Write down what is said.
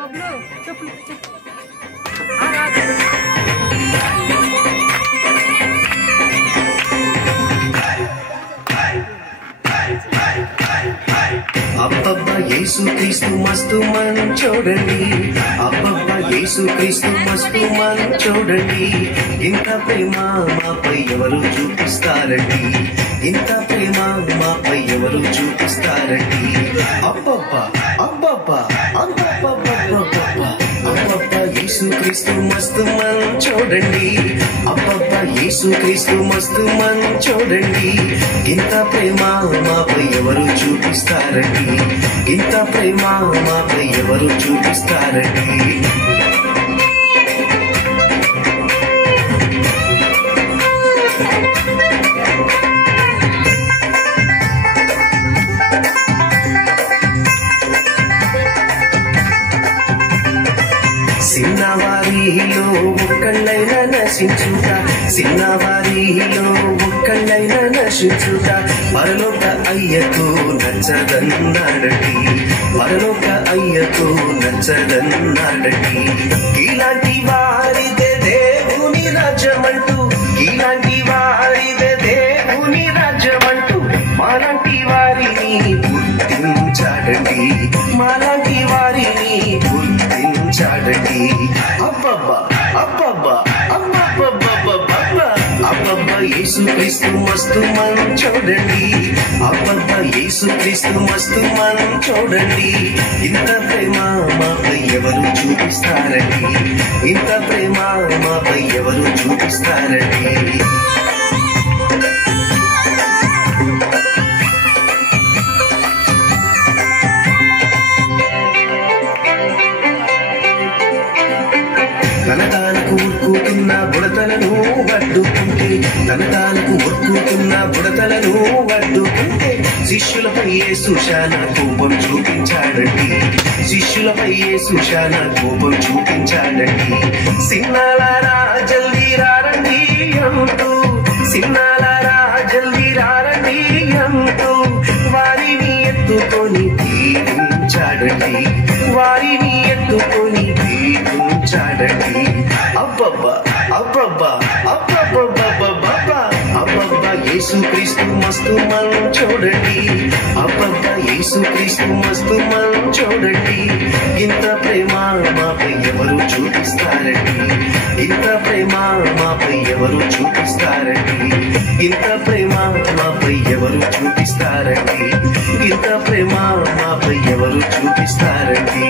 బబ్లు చెప్పు అబ్బబ్బా యేసుక్రీస్తు మస్తు మంచోడండి అబ్బబ్బా యేసుక్రీస్తు మస్తు మంచోడండి ఇంత ప్రేమ మాపై ఎవరు చూపిస్తారండి ఇంత ప్రేమ మాపై ఎవరు చూపిస్తారండి అబ్బబ్బా అబ్బబ్బా అబ్బబ్బా అబ్బబ్బా యేసుక్రీస్తు మస్తు మంచోడండి అబ్బబ్బా యేసుక్రీస్తు మస్తు మంచోడండి ఇంత ప్రేమ మాపై ఎవరు చూపిస్తారండి ఇంత ప్రేమ మాపై ఎవరు చూపిస్తారండి సిన్నవారిలో ఒక్కళ్ళైనా నశించుట సిన్నవారిలో ఒక్కళ్ళైనా నశించుట పరలోక అయ్యకు నచ్చదన్నాడండి పరలోక అయ్యకు నచ్చదన్నాడండి ఇలాంటి వారిదే దేవుని రాజ్యమంటూ ఇలాంటి వారిదే దేవుని రాజ్యమంటూ మాలాంటి వారిని గుర్తించాడండి మాలాంటి వారిని గుర్తించాడండి అబ్బబ్బా అబ్బబ్బా అబ్బబ్బబ్బబ్బబ్బా అబ్బబ్బా యేసుక్రీస్తు మస్తు మంచోడండి అబ్బబ్బా యేసుక్రీస్తు మస్తు మంచోడండి ఇంత ప్రేమ మాపై ఎవరు చూపిస్తారండి ఇంత ప్రేమ మాపై ఎవరు చూపిస్తారండి తనకు ఉరుకుతున్న బుడతలను వడ్డుకుంటే తనకు ఉరుకుతున్న బుడతలను వడ్డుకుంటే శిష్యులపై యేసు శానా కోపం చూపించాడండి శిష్యులపై యేసు శానా కోపం చూపించాడండి సిన్నాలారా జల్దీ రారండి అంటూ సిన్నాలారా జల్దీ రారండి అంటూ వారిని ఎత్తుకొని దీవించాడండి వారిని ఎత్తుకొని దీవించాడండి అబ్బబ్బా అబ్బబ్బా అబ్బబ్బబ్బబ్బబ్బా అబ్బబ్బా యేసుక్రీస్తు మస్తు మంచోడండి అబ్బబ్బా యేసుక్రీస్తు మస్తు మంచోడండి ఇంత ప్రేమ మాపై ఎవరు చూపిస్తారండి ఇంత ప్రేమ మాపై ఎవరు చూపిస్తారండి ఇంత ప్రేమ మాపై ఎవరు చూపిస్తారండి ఇంత ప్రేమ మాపై ఎవరు చూపిస్తారండి